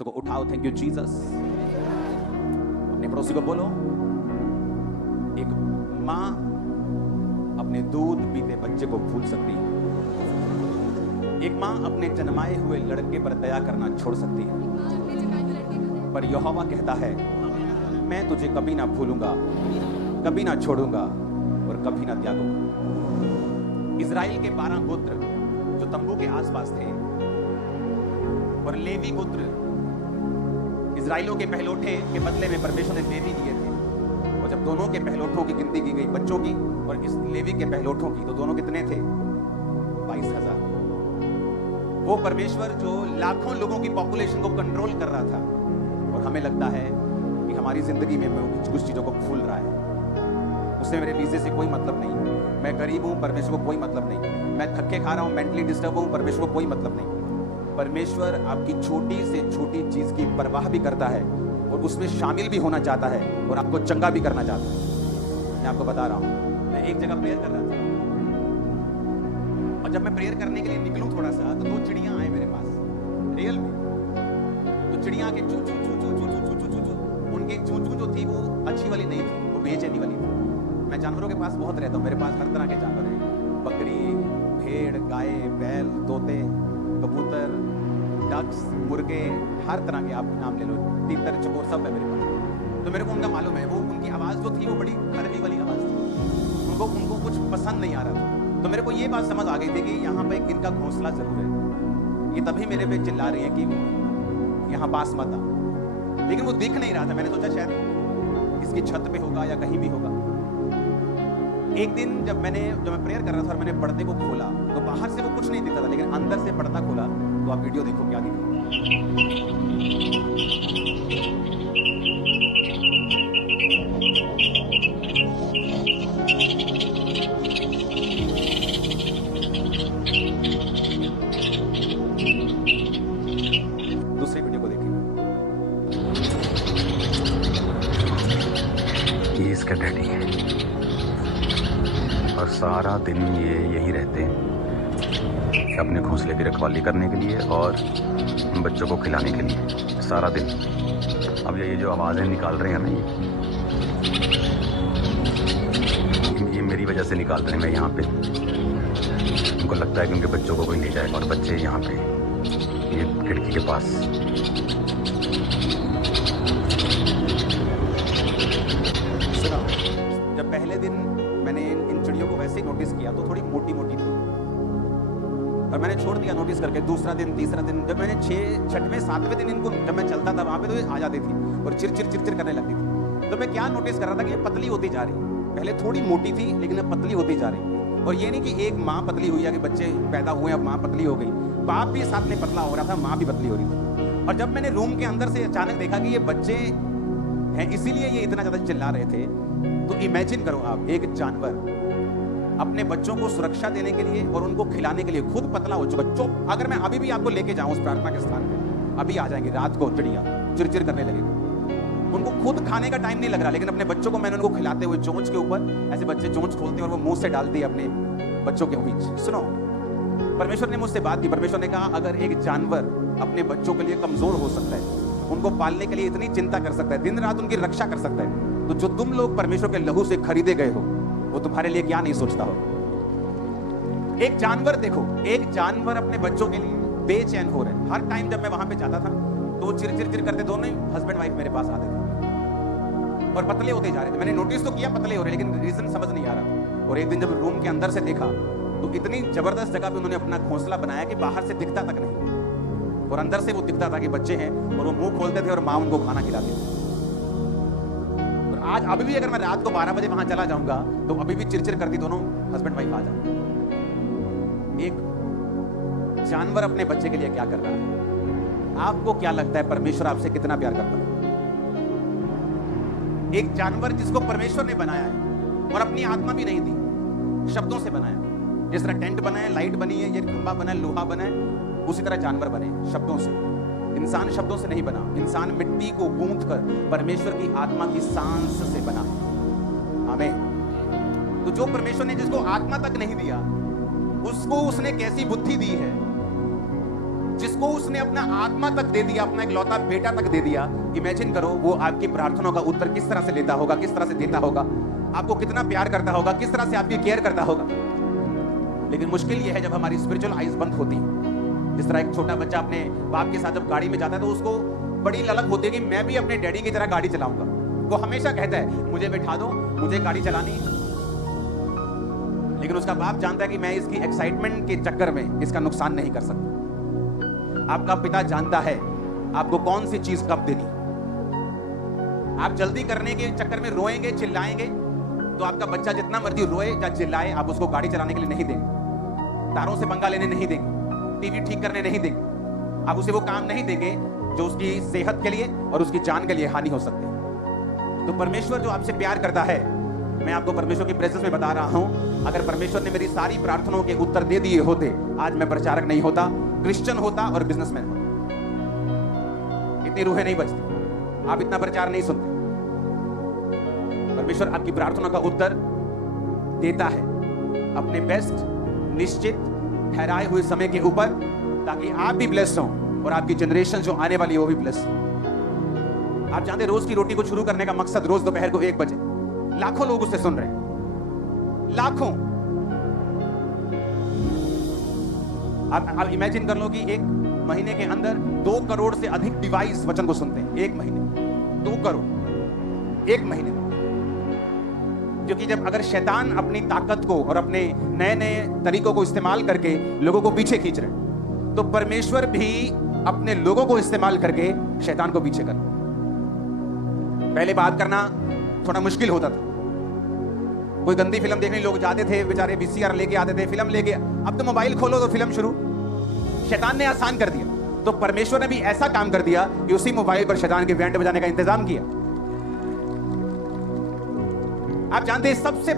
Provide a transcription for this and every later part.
तो उठाओ, thank you Jesus. अपने पड़ोसी को बोलो, एक माँ अपने दूध पीते बच्चे को भूल सकती है, एक माँ अपने जन्माए हुए लड़के पर दया करना छोड़ सकती है, पर यहोवा कहता है मैं तुझे कभी ना भूलूंगा, कभी ना छोड़ूंगा और कभी ना त्यागूंगा। इजराइल के 12 गोत्र जो तंबू के आसपास थे और लेवी गोत्र इजराइलों के पहलौठे के बदले में परमेश्वर ने लेवी दिए थे, और जब दोनों के पहलौठों की गिनती की गई, बच्चों की और इस लेवी के पहलौठों की, तो दोनों कितने थे? 22,000। वो परमेश्वर जो लाखों लोगों की पॉपुलेशन को कंट्रोल कर रहा था, और हमें लगता है कि हमारी जिंदगी में वो कुछ चीजों को भूल रहा है। उससे मेरे वीजे से कोई मतलब नहीं, मैं गरीब हूं, परमेश्वर को कोई मतलब नहीं, मैं थक्के खा रहा हूं, मेंटली डिस्टर्ब हूं, परमेश्वर को कोई मतलब नहीं। परमेश्वर आपकी छोटी से छोटी चीज की परवाह भी करता है और उसमें शामिल भी होना चाहता है और आपको चंगा भी करना चाहता है। मैं आपको बता रहा हूं, मैं एक जगह प्रेयर कर रहा था और जब मैं प्रेयर करने के लिए निकलूं थोड़ा सा, तो 2 चिड़ियां आए मेरे पास, रियल में। तो चिड़ियां के चू चू चू चू चू चू चू चू चू, उनकी चू चू जो थी वो अच्छी वाली नहीं थी, वो बेचैनी वाली थी। मैं जानवरों के पास बहुत रहता हूँ, मेरे पास हर तरह के जानवर हैं, बकरी, भेड़, गाय, बैल, तोते, कबूतर, डक्स, मुर्गे, हर तरह के आप नाम ले लो, तीतर, चकोर, सब है मेरे पास। तो मेरे को उनका मालूम है, वो उनकी आवाज़ जो थी वो बड़ी खरवी वाली आवाज़ थी, उनको कुछ पसंद नहीं आ रहा था। तो मेरे को ये बात समझ आ गई थी कि यहाँ पे इनका घोंसला जरूर है, ये तभी मेरे पे चिल्ला रही है कि यहाँ पास मत आ, लेकिन वो दिख नहीं रहा था। मैंने सोचा शायद इसकी छत पे होगा या कहीं भी होगा। एक दिन जब मैं प्रेयर कर रहा था और मैंने पर्दे को खोला, तो बाहर से वो कुछ नहीं दिखता था, लेकिन अंदर से पर्दा खोला तो आप वीडियो देखो क्या दिखा। दूसरी वीडियो को देखिए। ये इसका डैडी है और सारा दिन ये यहीं रहते हैं, अपने घोंसले की रखवाली करने के लिए और बच्चों को खिलाने के लिए सारा दिन। अब ये जो आवाज़ें निकाल रहे हैं ना, ये मेरी वजह से निकाल रहे हैं। मैं यहाँ पे, उनको लगता है कि उनके बच्चों को कोई ले जाएगा, और बच्चे यहाँ पे ये खिड़की के पास। सुना, जब पहले दिन मैंने इन चिड़ियों को वैसे ही नोटिस किया तो थोड़ी मोटी मोटी थी, और मैंने छोड़ दिया नोटिस करके। दूसरा दिन, तीसरा दिन, जब मैंने 6, 6वें, 7वें दिन इनको, जब मैं चलता था वहां पे, तो ये आ जाती थी और चिर चिर चिर चिर करने लगती थी। तो मैं क्या नोटिस कर रहा था कि ये पतली होती जा रही, पहले थोड़ी मोटी थी लेकिन अब पतली होती जा रही। और ये नहीं कि एक माँ पतली हुई है कि बच्चे पैदा हुए अब माँ पतली हो गई, बाप भी साथ में पतला हो रहा था, माँ भी पतली हो रही थी। और जब मैंने रूम के अंदर से अचानक देखा कि ये बच्चे हैं, इसीलिए ये इतना ज्यादा चिल्ला रहे थे, तो इमेजिन करो आप, एक जानवर अपने बच्चों को सुरक्षा देने के लिए और उनको खिलाने के लिए खुद पतला हो चुका। चुप, अगर मैं अभी भी आपको लेके जाऊं उस प्रार्थना के स्थान पे, अभी आ जाएंगे रात को चिड़िया चिरचिर करने लगेगी। उनको खुद खाने का टाइम नहीं लग रहा, लेकिन अपने बच्चों को मैंने उनको खिलाते हुए चोंच के ऊपर, ऐसे बच्चे चोंच खोलते हैं और वो मुंह से डालते हैं अपने बच्चों के बीच। सुनो, परमेश्वर ने मुझसे बात की। परमेश्वर ने कहा अगर एक जानवर अपने बच्चों के लिए कमजोर हो सकता है, उनको पालने के लिए इतनी चिंता कर सकता है, दिन रात उनकी रक्षा कर सकता है, तो जो तुम लोग परमेश्वर के लहू से खरीदे गए हो, वो तुम्हारे लिए क्या नहीं सोचता हो। एक जानवर देखो, एक जानवर अपने बच्चों के लिए बेचैन हो रहे हैं। हर टाइम जब मैं वहां पे जाता था तो वो चिर चिर चिर करते, दोनों ही हस्बैंड वाइफ मेरे पास आते थे और पतले होते जा रहे थे। मैंने नोटिस तो किया पतले हो रहे, लेकिन रीजन समझ नहीं आ रहा। और एक दिन जब रूम के अंदर से देखा तो इतनी जबरदस्त जगह पे उन्होंने अपना घोंसला बनाया कि बाहर से दिखता तक नहीं, और अंदर से वो दिखता था कि बच्चे हैं, और वो मुंह खोलते थे और माँ उनको खाना खिलाती थी। आज अभी भी अगर मैं रात को 12 बजे वहां चला जाऊंगा तो अभी भी चिरचिर करती दोनों हस्बैंड वाइफ आ जाए। एक जानवर अपने बच्चे के लिए क्या कर रहा है? आपको क्या लगता है परमेश्वर आपसे कितना प्यार करता है? एक जानवर जिसको परमेश्वर ने बनाया है और अपनी आत्मा भी नहीं दी, शब्दों से बनाया। जिस तरह टेंट बना है, लाइट बनी है, ये खंबा बना है, लोहा बना है, उसी तरह जानवर बने शब्दों से। इंसान शब्दों से नहीं बना, इंसान मिट्टी को गूंथ कर परमेश्वर की आत्मा की सांस से बना। आमीन। तो जो परमेश्वर ने जिसको आत्मा तक नहीं दिया, उसको उसने कैसी बुद्धि दी है जिसको उसने अपना आत्मा तक दे दिया, अपना इकलौता बेटा तक दे दिया। इमेजिन करो वो आपकी प्रार्थनाओं का उत्तर किस तरह से लेता होगा, किस तरह से देता होगा, आपको कितना प्यार करता होगा, किस तरह से आपकी केयर करता होगा। लेकिन मुश्किल ये है जब हमारी स्पिरिचुअल आइज बंद होती है। जिस तरह एक छोटा बच्चा अपने बाप के साथ जब गाड़ी में जाता है तो उसको बड़ी ललक होती है कि मैं भी अपने डैडी की तरह गाड़ी चलाऊंगा। वो हमेशा कहता है मुझे बैठा दो, मुझे गाड़ी चलानी। लेकिन उसका बाप जानता है कि मैं इसकी एक्साइटमेंट के चक्कर में इसका नुकसान नहीं कर सकता। आपका पिता जानता है आपको कौन सी चीज कब देनी। आप जल्दी करने के चक्कर में रोएंगे, चिल्लाएंगे, तो आपका बच्चा जितना मर्जी रोए या चिल्लाए, आप उसको गाड़ी चलाने के लिए नहीं देंगे, तारों से पंगा लेने नहीं देंगे, टीवी ठीक करने नहीं देंगे। आप उसे वो काम नहीं देंगे जो उसकी सेहत के लिए और उसकी जान के लिए हानि हो सकती है। तो परमेश्वर जो आपसे प्यार करता है, मैं आपको परमेश्वर की प्रेजेंस में बता रहा हूं, अगर परमेश्वर ने मेरी सारी प्रार्थनाओं के उत्तर दे दिए होते, आज मैं प्रचारक नहीं होता, क्रिश्चियन होता और बिजनेसमैन होता। इतनी रूहें नहीं बचती, आप इतना प्रचार नहीं सुनते। परमेश्वर आपकी प्रार्थना का उत्तर देता है अपने बेस्ट, निश्चित ठहराए हुए समय के ऊपर, ताकि आप भी ब्लेस्ड हों और आपकी जनरेशन जो आने वाली है वो भी ब्लेस्ड। आप जानते रोज की रोटी को शुरू करने का मकसद रोज दोपहर को 1 बजे, लाखों लोग उससे सुन रहे हैं, लाखों। आप इमेजिन कर लो कि एक महीने के अंदर 2 करोड़ से अधिक डिवाइस वचन को सुनते हैं। एक महीने 2 करोड़, एक महीने। क्योंकि जब अगर शैतान अपनी ताकत को और अपने नए नए तरीकों को इस्तेमाल करके लोगों को पीछे खींच रहे हैं, तो परमेश्वर भी अपने लोगों को इस्तेमाल करके शैतान को पीछे कर। पहले बात करना थोड़ा मुश्किल होता था। कोई गंदी फिल्म देखने लोग जाते थे, बेचारे VCR लेके आते थे, फिल्म लेके। अब तो मोबाइल खोलो तो फिल्म शुरू। शैतान ने आसान कर दिया, तो परमेश्वर ने भी ऐसा काम कर दिया कि उसी मोबाइल पर शैतान के बैंड बजाने का इंतजाम किया। आप जानते हैं सबसे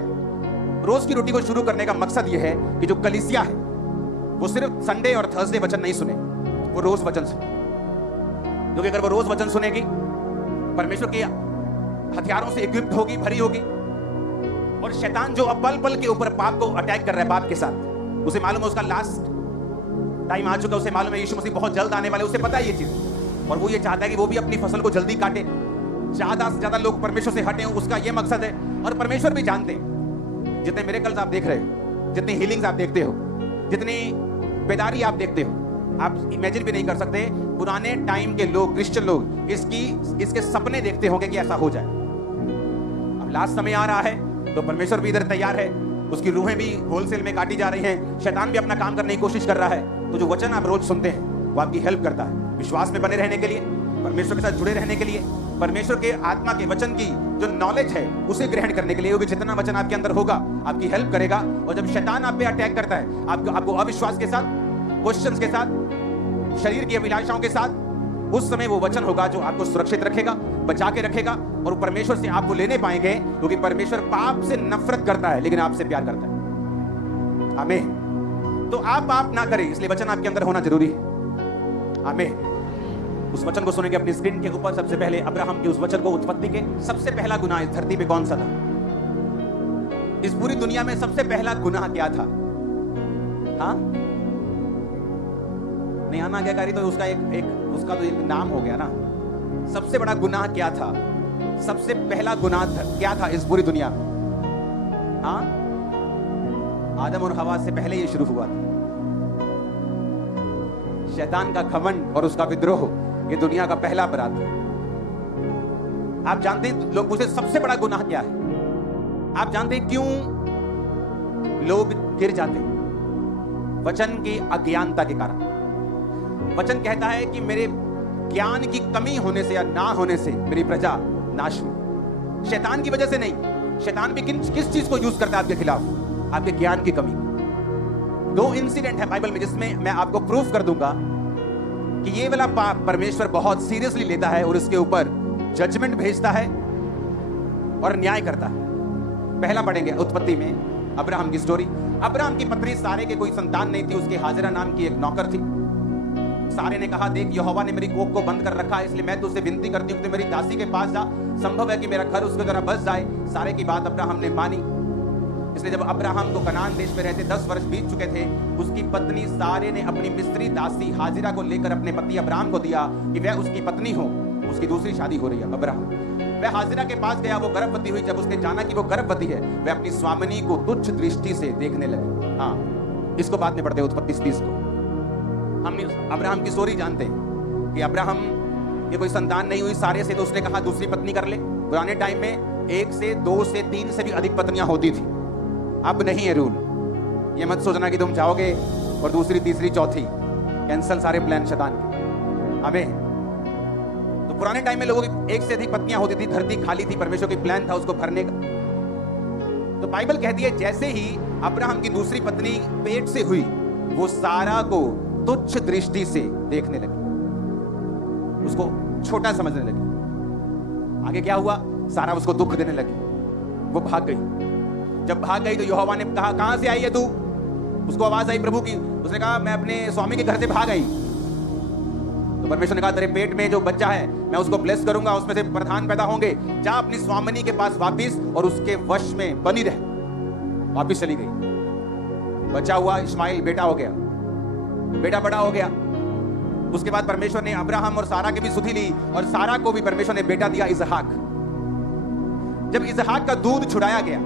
रोज की रोटी को शुरू करने का मकसद यह है कि जो कलीसिया है वो सिर्फ संडे और थर्सडे वचन नहीं सुने, वो रोज वचन सुने। क्योंकि अगर वो रोज वचन सुनेगी, परमेश्वर के हथियारों से इक्विप्ड होगी, भरी होगी, और शैतान जो अब पल पल के ऊपर पाप को अटैक कर रहा है बाप के साथ, उसे मालूम है उसका लास्ट टाइम आ चुका, उसे मालूम है यीशु मसीह बहुत जल्द आने वाले, उसे पता है ये चीज। और वो ये चाहता है कि वो भी अपनी फसल को जल्दी काटे, ज्यादा से ज्यादा लोग परमेश्वर से हटे, उसका ये मकसद है। और परमेश्वर भी जानते हैं, जितने मिरेकल्स आप देख रहे हो, जितनी हीलिंग्स आप देखते हो, जितनी बेदारी आप देखते हो, आप इमेजिन भी नहीं कर सकते पुराने टाइम के लोग, क्रिश्चियन लोग इसके सपने देखते होंगे कि ऐसा हो जाए। अब लास्ट समय आ रहा है तो परमेश्वर भी इधर तैयार है, उसकी रूहें भी होलसेल में काटी जा रही हैं, शैतान भी अपना काम करने की कोशिश कर रहा है। तो जो वचन आप रोज सुनते हैं वो आपकी हेल्प करता है विश्वास में बने रहने के लिए, परमेश्वर के साथ जुड़े रहने के लिए, परमेश्वर के आत्मा के वचन की जो नॉलेज है उसे ग्रहण करने के लिए। वो भी जितना वचन आपके अंदर होगा आपकी हेल्प करेगा। और जब शैतान आप पे अटैक करता है, आपको अविश्वास के साथ, क्वेश्चंस के साथ, शरीर की अभिलाषाओं के साथ, उस समय वो वचन होगा जो आपको सुरक्षित रखेगा, बचा के रखेगा, और परमेश्वर से आपको लेने पाएंगे। क्योंकि परमेश्वर पाप से नफरत करता है लेकिन आपसे प्यार करता है। आमीन। तो आप पाप ना करें, इसलिए वचन आपके अंदर होना जरूरी है। आमीन। उस वचन को सुनेंगे अपनी स्क्रीन के ऊपर। सबसे पहले अब्राहम के उस वचन को, उत्पत्ति के सबसे पहला गुनाह इस धरती पे कौन सा था? इस पूरी दुनिया में सबसे पहला गुनाह क्या था? हाँ, नहीं आना आज्ञाकारी तो उसका उसका तो एक नाम हो गया ना। सबसे बड़ा गुनाह क्या था? सबसे पहला गुनाह क्या था इस पूरी दुनिया में? हाँ, आदम और हवा से पहले ये शुरू हुआ था। शैतान का घमंड और उसका विद्रोह, ये दुनिया का पहला अपराध है। आप जानते हैं, लोग पूछते सबसे बड़ा गुनाह क्या है? आप जानते हैं क्यों लोग गिर जाते हैं? वचन की अज्ञानता के कारण। वचन कहता है कि मेरे ज्ञान की कमी होने से या ना होने से मेरी प्रजा नाश हुई। शैतान की वजह से नहीं। शैतान भी किस चीज को यूज करता है आपके खिलाफ? आपके ज्ञान की कमी। 2 इंसिडेंट है बाइबल में जिसमें मैं आपको प्रूफ कर दूंगा कि ये वाला पाप परमेश्वर बहुत सीरियसली लेता है और इसके ऊपर जजमेंट भेजता है और न्याय करता है। पहला पढ़ेंगे उत्पत्ति में अब्राहम की स्टोरी। अब्राहम की पत्नी सारे के कोई संतान नहीं थी, उसकी हाजिरा नाम की एक नौकर थी। सारे ने कहा, देख यहोवा ने मेरी कोख को बंद कर रखा है, इसलिए मैं तुझसे विनती करती हूं कि मेरी दासी के पास जा, संभव है कि मेरा घर उसके द्वारा बस जाए। सारे की बात अब्राहम ने मानी। इसलिए जब अब्राहम को कनान देश में रहते 10 वर्ष बीत चुके थे, उसकी पत्नी सारे ने अपनी मिस्री दासी हाजिरा को लेकर अपने पति अब्राहम को दिया कि वह उसकी पत्नी हो। उसकी दूसरी शादी हो रही है अब्राहम। वह हाजिरा के पास गया, वो गर्भवती हुई। जब उसने जाना कि वो गर्भवती है, वह अपनी स्वामिनी को तुच्छ दृष्टि से देखने लगी। हाँ, इसको बाद में पढ़ते हैं उत्पत्ति 30 को। हम अब्राहम की स्टोरी जानते हैं कि अब्राहम ये कोई संतान नहीं हुई सारे से, तो उसने कहा दूसरी पत्नी कर ले। पुराने टाइम में 1 से 2 से 3 से भी अधिक पत्नियां होती थी। अब नहीं है रूल। ये मत सोचना कि तुम चाहोगे और दूसरी तीसरी चौथी, कैंसल सारे प्लान शैतान के। हमें तो पुराने टाइम में लोगों की 1 से अधिक पत्नियां होती थी, धरती खाली थी, परमेश्वर की प्लान था उसको भरने का। तो बाइबल कहती है जैसे ही अब्राहम की दूसरी पत्नी पेट से हुई, वो सारा को तुच्छ दृष्टि से देखने लगी, उसको छोटा समझने लगी। आगे क्या हुआ? सारा उसको दुख देने लगी, वो भाग गई। जब भाग गई तो यहोवा ने कहा कहां से आई है तू? उसको आवाज आई प्रभु की। उसने कहा मैं अपने स्वामी के घर से भाग आई। तो परमेश्वर ने कहा तेरे पेट में जो बच्चा है मैं उसको ब्लेस करूंगा, उसमें से प्रधान पैदा होंगे। जा अपनी स्वामिनी के पास वापिस और उसके वश में बनी रह। वापिस चली गई। बच्चा हुआ इस्माइल, बेटा हो गया, बेटा बड़ा हो गया। उसके बाद परमेश्वर ने अब्राहम और सारा की भी सुधि ली और सारा को भी परमेश्वर ने बेटा दिया इसहाक। जब इसहाक का दूध छुड़ाया गया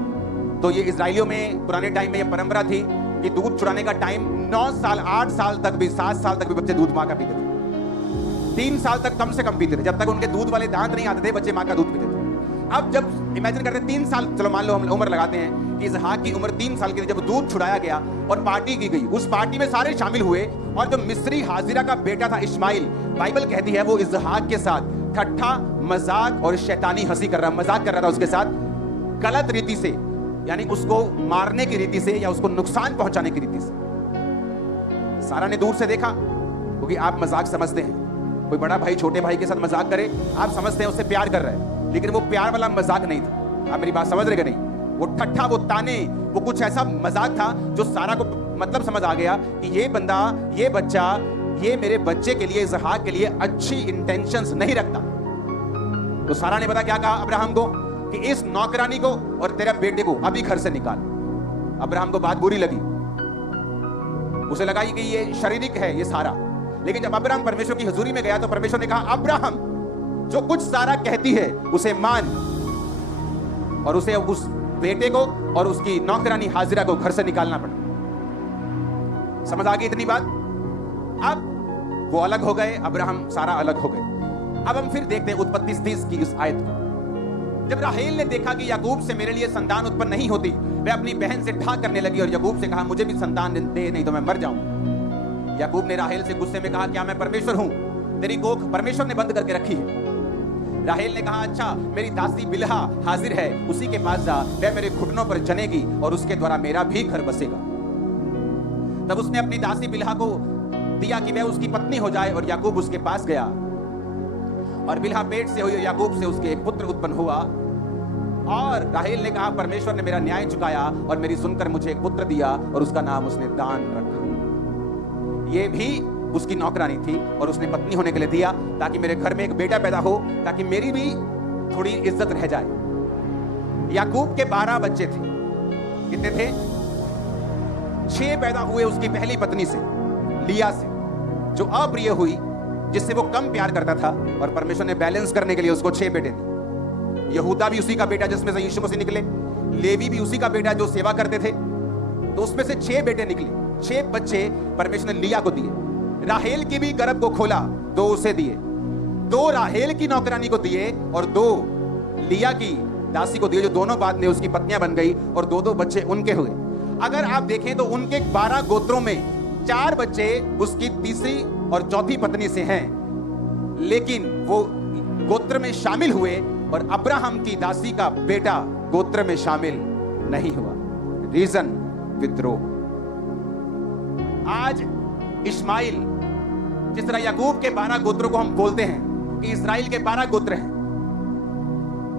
तो ये इजराइलियों में पुराने टाइम में ये परंपरा थी कि दूध छुड़ाने का टाइम 9 साल 8 साल तक भी 7 साल तक भी बच्चे दूध मां का पीते थे। 3 साल तक कम से कम पीते थे, जब तक उनके दूध वाले दांत नहीं आते थे बच्चे मां का दूध पीते थे। अब जब इमेजिन करते 3 साल, चलो मान लो हम उम्र लगाते हैं कि इसहाक की उम्र 3 साल की थी जब दूध छुड़ाया गया और पार्टी की गई। उस पार्टी में सारे शामिल हुए और जो मिस्री हाजिरा का बेटा था इस्माइल, बाइबल कहती है वो इसहाक के साथ ठट्ठा मजाक और शैतानी हंसी कर रहा, मजाक कर रहा था उसके साथ, गलत रीति से, यानी उसको मारने की रीति से या उसको नुकसान पहुंचाने की रीति से। सारा ने दूर से देखा, क्योंकि आप मजाक समझते हैं, कोई बड़ा भाई छोटे भाई के साथ मजाक करे आप समझते हैं उससे प्यार कर रहा है, लेकिन वो प्यार वाला मजाक नहीं था। आप मेरी बात समझ रहे कि नहीं? वो ठट्ठा, वो ताने, वो कुछ ऐसा मजाक था जो सारा को मतलब समझ आ गया कि ये बंदा, ये बच्चा, ये मेरे बच्चे के लिए, इसहाक के लिए अच्छी इंटेंशंस नहीं रखता। तो सारा ने पता क्या कहा अब्राहम को कि इस नौकरानी को और तेरे बेटे को अभी घर से निकाल। अब्राहम को बात बुरी लगी, उसे लगा कि ये शारीरिक है ये सारा। लेकिन जब अब्राहम परमेश्वर की हजूरी में गया तो परमेश्वर ने कहा अब्राहम जो कुछ सारा कहती है उसे मान, और उसे उस बेटे को और उसकी नौकरानी हाजिरा को घर से निकालना पड़ा। समझ आ गई इतनी बात? अब वो अलग हो गए, अब्राहम सारा अलग हो गए। अब हम फिर देखते हैं उत्पत्ति 30 की इस आयत को। जब राहेल ने देखा कि याकूब से मेरे लिए संतान उत्पन्न नहीं होती, वह अपनी बहन से ठाक करने लगी और याकूब से कहा मुझे भी संतान दे, नहीं तो मैं मर जाऊं। याकूब ने राहेल से गुस्से में कहा क्या मैं परमेश्वर हूं? तेरी कोख परमेश्वर ने बंद करके रखी है। राहेल ने कहा अच्छा मेरी दासी बिल्हा हाजिर है, उसी के पास जा, वह मेरे घुटनों पर जनेगी और उसके द्वारा मेरा भी घर बसेगा। तब उसने अपनी दासी बिल्हा को दिया कि वह उसकी पत्नी हो जाए और याकूब उसके पास गया और बिल्हा पेट से हुई और याकूब से उसके एक पुत्र उत्पन्न हुआ। और राहेल ने कहा परमेश्वर ने मेरा न्याय चुकाया और मेरी सुनकर मुझे एक पुत्र दिया और उसका नाम उसने दान रखा। ये भी उसकी नौकरानी थी और उसने पत्नी होने के लिए दिया ताकि मेरे घर में एक बेटा पैदा हो, ताकि मेरी भी थोड़ी इज्जत रह जाए। याकूब के 12 बच्चे थे। कितने थे? 6 पैदा हुए उसकी पहली पत्नी से, लिया से, जो अप्रिय हुई, जिससे वो कम प्यार करता था, और परमेश्वर ने बैलेंस करने के लिए उसको 6 बेटे दिए। यहूदा भी उसी का बेटा जिसमें से यीशु मसीह निकले, लेवी भी उसी का बेटा जो सेवा करते थे, तो उसमें से 6 बेटे निकले। 6 बच्चे परमेश्वर ने लिया को दिए। राहेल की भी गर्भ को खोला, 2 उसे दिए, 2 राहेल की नौकरानी को दिए और 2 लिया की दासी को दिए, जो दोनों बाद में उसकी पत्नियां बन गई और 2-2 बच्चे उनके हुए। अगर आप देखें तो उनके 12 गोत्रों में 4 बच्चे उसकी तीसरी और चौथी पत्नी से हैं, लेकिन वो गोत्र में शामिल हुए और अब्राहम की दासी का बेटा गोत्र में शामिल नहीं हुआ। रीजन विद्रोह। आज इस्माइल, जिस तरह याकूब के 12 गोत्रों को हम बोलते हैं कि इस्राएल के 12 गोत्र हैं,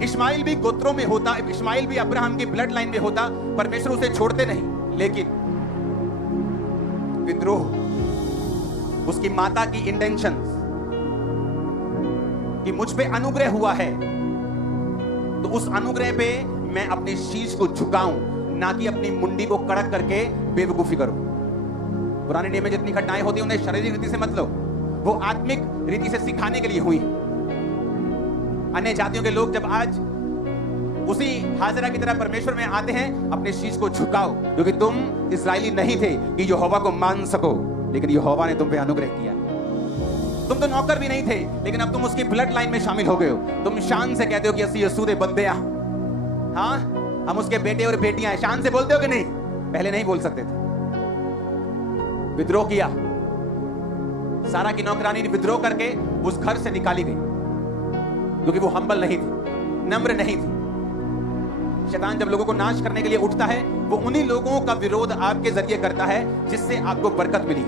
इस्माइल भी गोत्रों में होता, इस्माइल भी अब्राहम की ब्लड लाइन में होता, परमेश्वर उसे छोड़ते नहीं, लेकिन विद्रोह, उसकी माता की इंटेंशंस कि मुझ पे अनुग्रह हुआ है तो उस अनुग्रह पे मैं अपने शीश को झुकाऊं, ना कि अपनी मुंडी को कड़क करके बेवकूफी करो। पुराने नियम में जितनी घटनाएं होती उन्हें शारीरिक रीति से मत लो, वो आत्मिक रीति से सिखाने के लिए हुई। अन्य जातियों के लोग जब आज उसी हाजरा की तरह परमेश्वर में आते हैं, अपने शीश को झुकाओ, क्योंकि तुम इस्राएली नहीं थे कि यहोवा को मान सको, लेकिन यहोवा ने तुम पे अनुग्रह किया। तुम तो नौकर भी नहीं थे, लेकिन अब तुम उसकी ब्लड लाइन में शामिल हो गए हो। तुम शान से कहते हो कि असि यसूदे बंदे, हाँ हम उसके बेटे और बेटियां हैं। शान से बोलते हो कि नहीं? पहले नहीं बोल सकते थे। विद्रोह किया, सारा की नौकरानी ने विद्रोह करके उस घर से निकाली गई, क्योंकि वो हम्बल नहीं थी, नम्र नहीं थी। शैतान जब लोगों को नाश करने के लिए उठता है, वो उन्हीं लोगों का विरोध आपके जरिए करता है जिससे आपको बरकत मिली।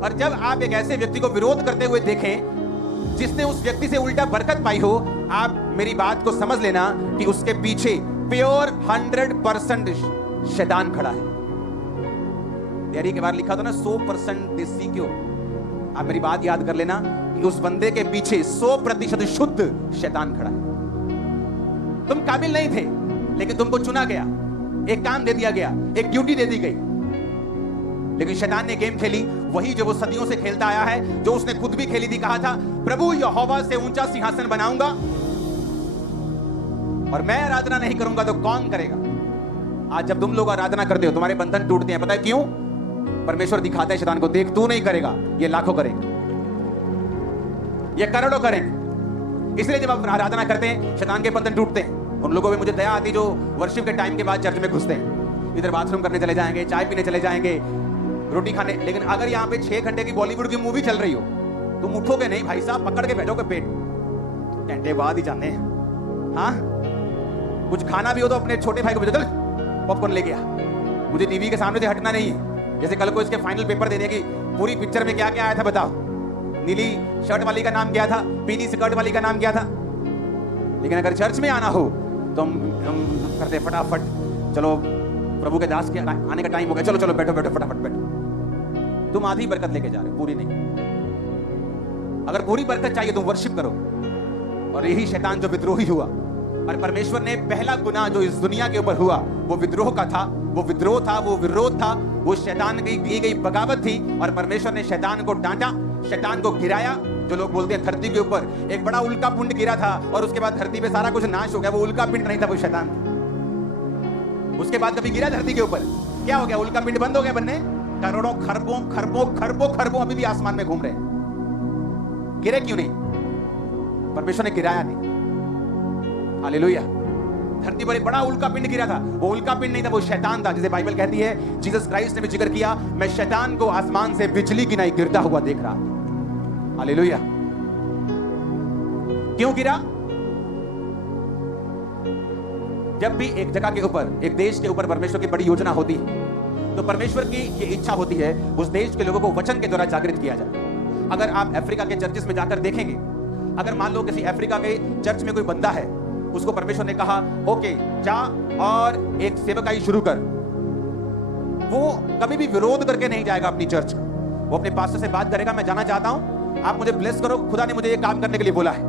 और जब आप एक ऐसे व्यक्ति को विरोध करते हुए देखें जिसने उस व्यक्ति से उल्टा बरकत पाई हो, आप मेरी बात को समझ लेना कि उसके पीछे प्योर 100% शैतान खड़ा है। तैयारी के बाहर लिखा था ना 100% देसी क्यों। आप मेरी बात याद कर लेना कि उस बंदे के पीछे 100% शुद्ध शैतान खड़ा है। तुम काबिल नहीं थे, लेकिन तुमको चुना गया, एक काम दे दिया गया, एक ड्यूटी दे दी गई। लेकिन शैतान ने गेम खेली, वही जो वो सदियों से खेलता आया है, जो उसने खुद भी खेली थी। कहा था प्रभु यहोवा से ऊंचा सिंहासन बनाऊंगा और मैं आराधना नहीं करूंगा तो कौन करेगा। आज जब तुम लोग आराधना करते हो, तुम्हारे बंधन टूटते हैं। पता है क्यों? परमेश्वर दिखाता है शैतान को, देख तू नहीं करेगा, ये लाखों करेंगे, ये करोड़ों करेंगे। इसलिए जब आप आराधना करते हैं, शैतान के बंधन टूटते हैं। उन लोगों पे मुझे दया आती जो वर्शिप के टाइम के बाद चर्च में घुसते हैं, इधर बाथरूम करने चले जाएंगे, चाय पीने चले जाएंगे, रोटी खाने। लेकिन अगर यहाँ पे 6 घंटे की बॉलीवुड की मूवी चल रही हो, तुम उठोगे नहीं भाई साहब, पकड़ के बैठोगे पेट, घंटे बाद ही जाने हैं। हाँ, कुछ खाना भी हो तो अपने छोटे भाई को भेजो, चल पॉपकॉर्न ले गया। मुझे टीवी के सामने से हटना नहीं है। जैसे कल को इसके फाइनल पेपर देने की पूरी पिक्चर में क्या क्या आया था बताओ। नीली शर्ट वाली का नाम क्या था, पीली स्कर्ट वाली का नाम क्या था। लेकिन अगर चर्च में आना हो तो हम करते फटाफट, चलो प्रभु के दास के आने का टाइम हो गया, चलो चलो बैठो बैठो फटाफट बैठो। तुम आधी बरकत लेके जा रहे हो, पूरी नहीं। अगर पूरी बरकत चाहिए तो वर्शिप करो। और यही शैतान जो विद्रोही हुआ, और परमेश्वर ने पहला गुनाह जो इस दुनिया के ऊपर हुआ वो विद्रोह का था, वो विद्रोह था, वो विरोध था, वो शैतान की दी गई बगावत थी। और परमेश्वर ने शैतान को डांटा, शैतान को गिराया। जो लोग बोलते हैं धरती के ऊपर एक बड़ा उल्का पिंड गिरा था और उसके बाद धरती पे सारा कुछ नाश हो गया, वो उल्का पिंड नहीं था, वो शैतान था। उसके बाद कभी गिरा धरती के ऊपर, क्या हो गया? उल्का पिंड बंद हो गया बनने। करोड़ों खरबों खरबों खरबों खरबों अभी भी आसमान में घूम रहे हैं। गिरे क्यों नहीं? परमेश्वर ने गिराया नहीं। हालेलुया। धरती पर एक बड़ा उल्का पिंड गिरा था, वो उल्का पिंड नहीं था, वो शैतान था। जिसे बाइबल कहती है, जीसस क्राइस्ट ने भी जिक्र किया, मैं शैतान को आसमान से बिजली की नहीं गिरता हुआ देख रहा। हालेलुया। क्यों गिरा? जब भी एक जगह के ऊपर, एक देश के ऊपर परमेश्वर की बड़ी योजना होती है, तो परमेश्वर की ये इच्छा होती है उस देश के लोगों को वचन के द्वारा जागृत किया जाए। अगर आप अफ्रीका के चर्चेस में जाकर देखेंगे, अगर मान लो किसी अफ्रीका के चर्च में कोई बंदा है, उसको परमेश्वर ने कहा ओके जा और एक सेवकाई शुरू कर, वो कभी भी विरोध करके नहीं जाएगा अपनी चर्च का। वो अपने पास्टर से बात करेगा, मैं जाना चाहता हूं, आप मुझे ब्लेस करो, खुदा ने मुझे ये काम करने के लिए बोला है।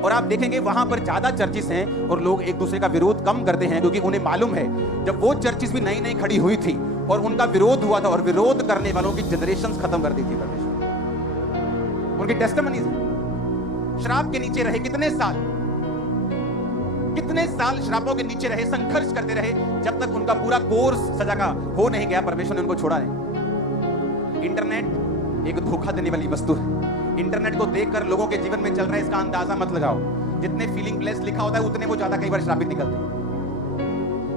और आप देखेंगे वहां पर ज्यादा चर्चिस हैं और लोग एक दूसरे का विरोध कम करते हैं, क्योंकि उन्हें मालूम है जब वो चर्चिस भी नई नई खड़ी हुई थी और उनका विरोध हुआ था, और विरोध करने वालों की जनरेशंस खत्म कर दी थी परमेश्वर। उनकी टेस्टिमनीज श्राप के नीचे रहे कितने साल श्रापों के नीचे रहे, संघर्ष करते रहे, जब तक उनका पूरा कोर्स सजा का हो नहीं गया, परमेश्वर ने उनको छोड़ा नहीं। इंटरनेट एक धोखा देने वाली वस्तु है। इंटरनेट को देखकर लोगों के जीवन में चल रहा है इसका अंदाजा मत लगाओ। जितने फीलिंग ब्लेस्ड लिखा होता है उतने वो ज्यादा कई बार श्रापित निकलते हैं।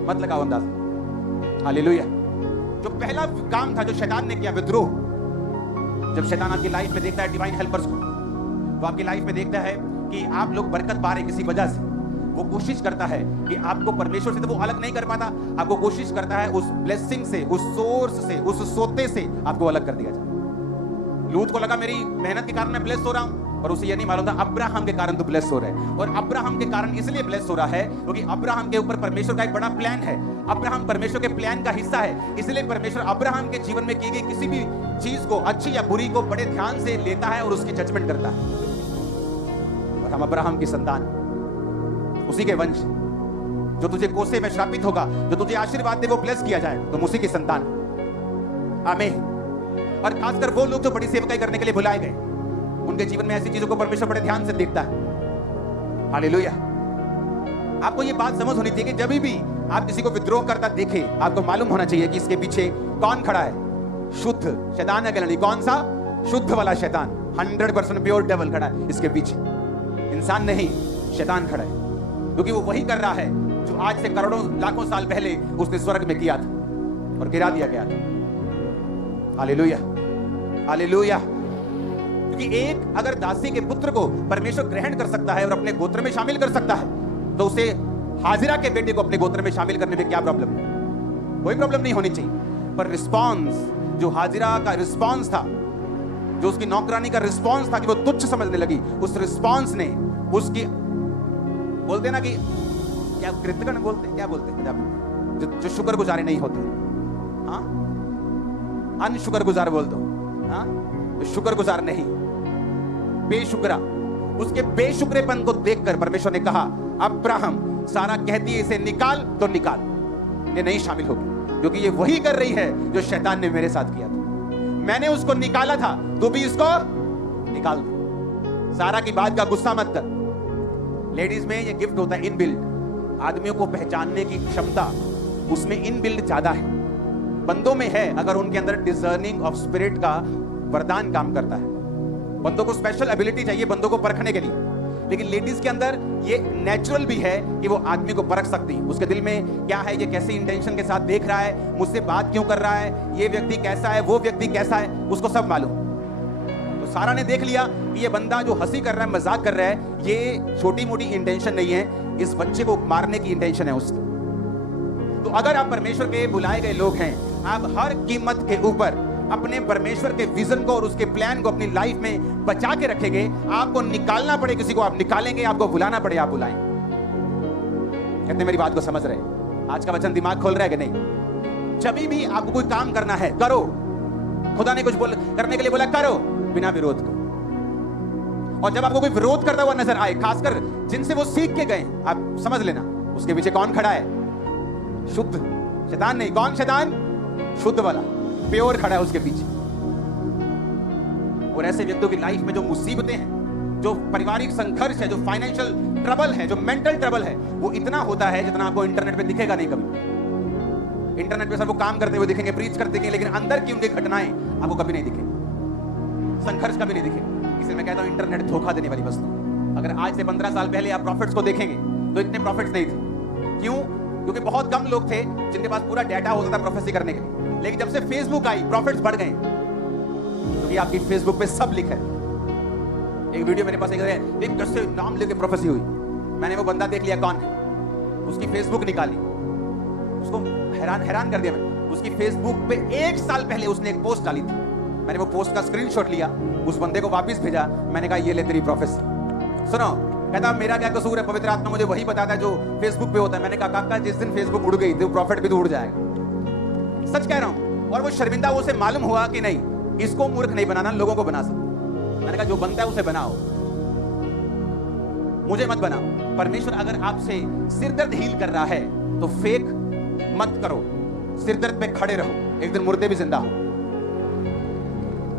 मत लगाओ अंदाजा। हालेलुया। जो पहला काम था जो शैतान ने किया, विद्रोह। जब शैतान आपकी लाइफ में देखता है डिवाइन हेल्पर्स को, वो आपकी लाइफ में देखता है कि आप लोग बरकत पा रहे किसी वजह से, वो कोशिश करता है कि आपको परमेश्वर से तो वो अलग नहीं कर पाता, आपको कोशिश करता है उस ब्लेसिंग से, उस सोर्स से, उस सोते से आपको अलग कर दिया जाए। लूत को लगा मेरी मेहनत के कारण मैं ब्लेस हो रहा हूं, और उसे ये नहीं मालूम था अब्राहम के कारण तो ब्लेस हो रहा है। और अब्राहम के कारण इसलिए ब्लेस हो रहा है क्योंकि अब्राहम के ऊपर परमेश्वर का एक बड़ा प्लान है। अब्राहम परमेश्वर के प्लान का हिस्सा है, इसलिए परमेश्वर अब्राहम के जीवन में की गई किसी भी चीज को, अच्छी या बुरी को, बड़े ध्यान से लेता है और उसकी जजमेंट करता है। और हम अब्राहम की संतान, उसी के वंश। जो तुझे कोसे में श्रापित होगा, जो तुझे आशीर्वाद दे वो ब्लेस किया जाए, तुम उसी की संतान। आमीन। और खासकर वो लोग जो बड़ी सेवकाई करने के लिए बुलाए गए, उनके जीवन में ऐसी चीजों को परमेश्वर बड़े ध्यान से देखता है। हालेलुया। आपको ये बात समझ होनी चाहिए कि जब भी आप किसी को विद्रोह करता देखे, आपको मालूम होना चाहिए कि इसके पीछे कौन खड़ा है। शुद्ध शैतान है, नहीं कौन सा? शुद्ध वाला शैतान, 100% प्योर डेविल खड़ा है इसके पीछे। इंसान नहीं, शैतान खड़ा है, क्योंकि वो वही कर रहा है जो आज से करोड़ों लाखों साल पहले उसने स्वर्ग में किया था और गिरा दिया गया था। Hallelujah, hallelujah. क्योंकि एक अगर दासी के पुत्र को परमेश्वर ग्रहण कर सकता है और अपने गोत्र में शामिल कर सकता है, तो उसे हाजिरा के बेटे को अपने गोत्र में शामिल करने में क्या प्रॉब्लम है? कोई प्रॉब्लम नहीं होनी चाहिए। पर रिस्पॉन्स, जो हाजिरा का रिस्पॉन्स था, जो उसकी नौकरानी का रिस्पॉन्स था कि वो तुच्छ समझने लगी, उस रिस्पॉन्स ने उसकी, बोलते ना कि क्या कृतज्ञ बोलते, क्या बोलते हैं जो शुक्रगुजारी नहीं होते, हाँ, अनशुक्रगुजार बोल दो, हाँ, तो शुक्रगुजार नहीं, बेशुक्रा। उसके बेशुक्रेपन को देखकर परमेश्वर ने कहा, अब्राहम, सारा कहती है इसे निकाल, तो निकाल, ये नहीं शामिल होगी, क्योंकि ये वही कर रही है जो शैतान ने मेरे साथ किया था। मैंने उसको निकाला था, तू भी इसको निकाल दे। सारा की बात का गुस्सा मत कर। लेडीज में ये गिफ्ट होता है इनबिल्ट, आदमियों को पहचानने की क्षमता उसमें इनबिल्ट ज्यादा है। बंदों में है, अगर उनके अंदर डिसर्निंग ऑफ स्पिरिट का वरदान काम करता है। बंदों को स्पेशल एबिलिटी चाहिए बंदों को परखने के लिए, लेकिन लेडीज के अंदर ये नेचुरल भी है कि वो आदमी को परख सकती है। उसके दिल में क्या है, ये कैसे इंटेंशन के साथ देख रहा है, मुझसे बात क्यों कर रहा है, ये व्यक्ति कैसा है, वो व्यक्ति कैसा है, उसको सब मालूम। तो सारा ने देख लिया कि ये बंदा जो हंसी कर रहा है, मजाक कर रहा है, ये छोटी मोटी इंटेंशन नहीं है, इस बच्चे को मारने की इंटेंशन है उसकी। तो अगर आप परमेश्वर के बुलाए गए लोग हैं, आप हर कीमत के ऊपर अपने परमेश्वर के विजन को और उसके प्लान को अपनी लाइफ में बचा के रखेंगे। आपको निकालना पड़े किसी को, आप निकालेंगे, आपको बुलाना पड़े, आप बुलाएं। कितने मेरी बात को समझ रहे हैं? आज का वचन दिमाग खोल रहा है कि नहीं? जब भी आपको कोई काम करना है, करो। खुदा ने कुछ करने के लिए बोला, करो बिना विरोध के। और जब आपको कोई विरोध करता हुआ नजर आए, खासकर जिनसे वो सीख के गए, आप समझ लेना उसके पीछे कौन खड़ा है? शुद्ध शैतान नहीं। कौन शैतान? शुद्ध वाला, प्योर खड़ा है उसके पीछे। और ऐसे व्यक्तियों की लाइफ में जो मुसीबतें हैं, जो पारिवारिक संघर्ष है, जो फाइनेंशियल ट्रबल है, जो मेंटल ट्रबल है, वो इतना होता है जितना आपको इंटरनेट पे दिखेगा नहीं कभी। इंटरनेट पे सब वो काम करते हुए दिखेंगे, प्रीच करते हैं, लेकिन अंदर की उनकी घटनाएं आपको कभी नहीं दिखेंगी, संघर्ष कभी नहीं दिखेगा। इसलिए मैं कहता हूं इंटरनेट धोखा देने वाली वस्तु। अगर आज से 15 साल पहले आप प्रॉफिट्स को देखेंगे तो इतने प्रॉफिट्स नहीं थे। क्यों? क्योंकि बहुत कम लोग थे जिनके पास पूरा डाटा होता था प्रोफेसी करने के लिए। लेकिन जब से फेसबुक आई, प्रॉफिट्स बढ़ गए, क्योंकि आपकी फेसबुक पे सब लिखा है। एक वीडियो मेरे पास एक कैसे नाम लेके प्रोफेसी हुई, मैंने वो बंदा देख लिया कौन है, उसकी फेसबुक निकाली, उसको हैरान कर दिया मैंने। उसकी फेसबुक पे 1 साल पहले उसने एक पोस्ट डाली थी, मैंने वो पोस्ट का स्क्रीनशॉट लिया, उस बंदे को वापस भेजा, मैंने कहा ये ले तेरी प्रोफेसी। सुनो, कहता मेरा क्या कसूर है, पवित्र आत्मा मुझे वही बताता है जो फेसबुक पे होता है। मैंने कहा काका जिस दिन फेसबुक उड़ गई तो प्रॉफिट भी तो उड़ जाएगा। सच कह रहा हूं। और वो शर्मिंदा, उसे मालूम हुआ कि नहीं, इसको मूर्ख नहीं बनाना, लोगों को बना सकते। मैंने कहा जो बनता है उसे बनाओ, मुझे मत बनाओ। परमेश्वर अगर आपसे सिरदर्द हील कर रहा है तो फेक मत करो, सिरदर्द पे खड़े रहो, एक दिन मुर्दे भी जिंदा हो।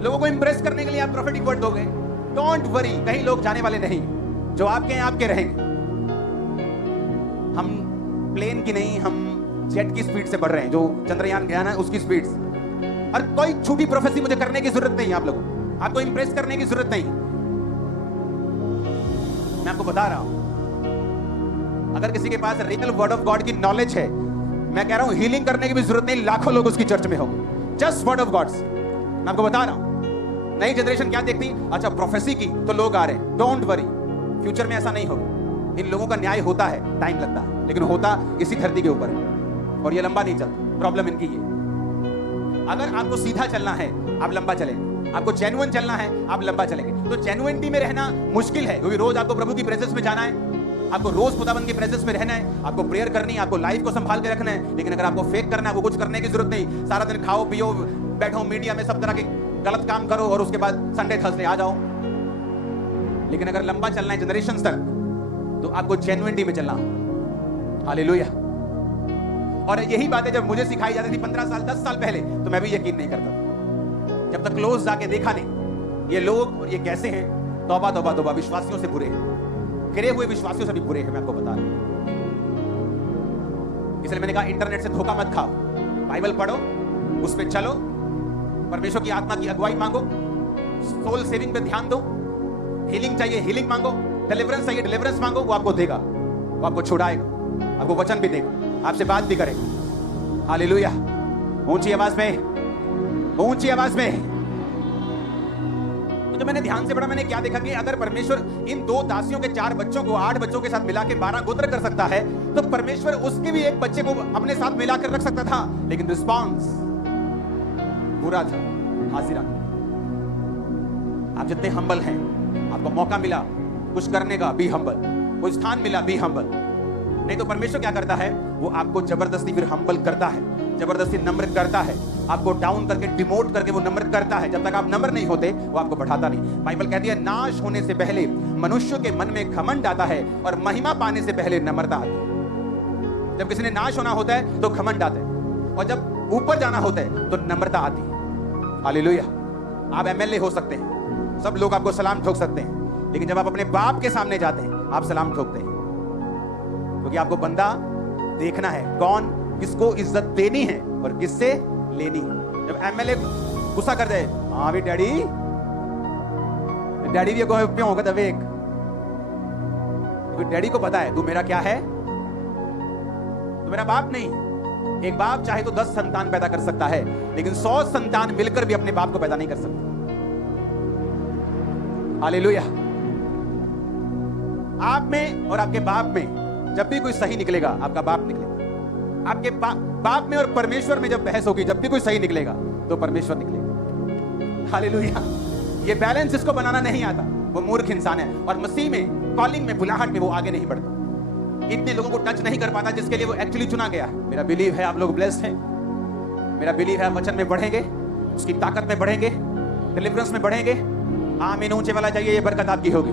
लोगों को इंप्रेस करने के लिए आप प्रोफेटिक वर्ड दोगे, डोंट वरी, कहीं लोग जाने वाले नहीं, जो आपके हैं आपके रहेंगे। हम प्लेन की नहीं, हम जेट की स्पीड से बढ़ रहे हैं, जो चंद्रयान गया ना उसकी स्पीड से। और कोई छोटी प्रोफेसी मुझे करने की जरूरत नहीं है, आप लोगों आपको इंप्रेस करने की जरूरत नहीं। मैं आपको बता रहा हूं, अगर किसी के पास रियल वर्ड ऑफ गॉड की नॉलेज है, मैं कह रहा हूं हीलिंग करने की भी जरूरत नहीं, लाखों लोग उसकी चर्च में होंगे, जस्ट वर्ड ऑफ गॉड्स। मैं आपको बता रहा हूं। नई जनरेशन क्या देखती, अच्छा प्रोफेसी की तो लोग आ रहे हैं, डोंट वरी, फ्यूचर में ऐसा नहीं होगा। इन लोगों का न्याय होता है, टाइम लगता है, लेकिन होता इसी धरती के ऊपर है, और ये लंबा नहीं चलता। प्रॉब्लम इनकी है। अगर आपको सीधा चलना है आप लंबा चलेंगे, आपको जेन्युइन चलना है आप लंबा चलेंगे। तो जेन्युइनिटी में रहना मुश्किल है, क्योंकि रोज आपको प्रभु की प्रेजेंस में जाना है, आपको रोज खुदाबंद की प्रेजेंस में रहना है, आपको प्रेयर करनी है, आपको लाइफ को संभाल के रखना है। लेकिन अगर आपको फेक करना है, वो कुछ करने की जरूरत नहीं। सारा दिन खाओ पियो बैठो मीडिया में सब तरह के गलत काम करो और उसके बाद संडे थर्सडे आ जाओ। लेकिन अगर लंबा चलना है जनरेशन तक, तो आपको जेन्युइनिटी में चलना। हालेलुया। और यही बातें जब मुझे सिखाई जाती थी 15 साल 10 साल पहले, तो मैं भी यकीन नहीं करता था। जब तक क्लोज जाके देखा नहीं, ये लोग और ये कैसे हैं, तौबा तौबा तौबा, विश्वासियों से बुरे हैं, गिरे हुए विश्वासियों से भी बुरे हैं, मैं आपको बता रहा हूं। इसलिए मैंने कहा इंटरनेट से धोखा मत खाओ, बाइबल पढ़ो, उस पे चलो, परमेश्वर की आत्मा की अगुवाई मांगो, सोल सेविंग पे ध्यान दो, हीलिंग चाहिए हीलिंग मांगो, डिलीवरेंस चाहिए डिलीवरेंस मांगो, वो आपको देगा, वो आपको छुड़ाएगा, आपको वचन भी देगा, आपसे बात भी करेगा। हालेलुया। ऊंची आवाज में, ऊंची आवाज में। तो जब मैंने ध्यान से पढ़ा, मैंने क्या देखा कि अगर परमेश्वर इन 2 दासियों के 4 बच्चों को 8 बच्चों के साथ मिला के 12 गोत्र कर सकता है, तो परमेश्वर उसके भी एक बच्चे को अपने साथ मिलाकर रख सकता था। लेकिन रिस्पॉन्स बुरा था, हाजिरा। आप जितने हम्बल हैं, आपको मौका मिला कुछ करने का, बी हम्बल, कोई स्थान मिला, बी हम्बल। नहीं तो परमेश्वर क्या करता है, वो आपको जबरदस्ती फिर हम्बल करता है, जबरदस्ती नम्र करता है, आपको डाउन करके डिमोट करके वो नम्र करता है। जब तक आप नम्र नहीं होते, वो आपको बढ़ाता नहीं। बाइबल कहती है नाश होने से पहले मनुष्य के मन में घमंड आता है और महिमा पाने से पहले नम्रता आती है। जब किसी ने नाश होना होता है तो घमंड आता है, और जब ऊपर जाना होता है तो नम्रता आती है। हालेलुया। आप एमएलए हो सकते हैं, सब लोग आपको सलाम ठोक सकते हैं, लेकिन जब आप अपने बाप के सामने जाते हैं, आप सलाम ठोकते हैं, क्योंकि आपको बंदा देखना है कौन किसको इज्जत देनी है और किससे लेनी है। जब एमएलए गुस्सा कर दे, हाँ भी डैडी भी क्यों होगा दवेक, क्योंकि डैडी को पता है तू मेरा क्या है, तू मेरा बाप नहीं। एक बाप चाहे तो 10 संतान पैदा कर सकता है, लेकिन 100 संतान मिलकर भी अपने बाप को पैदा नहीं कर सकता। हालेलुया। आप में और आपके बाप में जब भी कोई सही निकलेगा, आपका बाप निकलेगा। आपके बाप में और परमेश्वर में जब बहस होगी, जब भी कोई सही निकलेगा तो परमेश्वर निकलेगा। हालेलुया। ये बैलेंस इसको बनाना नहीं आता, वो मूर्ख इंसान है, और मसीह में, कॉलिंग में, बुलाहट में वो आगे नहीं बढ़ता, इतने लोगों को टच नहीं कर पाता जिसके लिए वो एक्चुअली चुना गया है। मेरा बिलीव है आप लोग ब्लेस्ड हैं, मेरा बिलीव है आप वचन में बढ़ेंगे, उसकी ताकत में बढ़ेंगे, डिलीवरेंस में बढ़ेंगे। आमीन। ऊंचे वाला जाइए, ये बरकत आपकी होगी।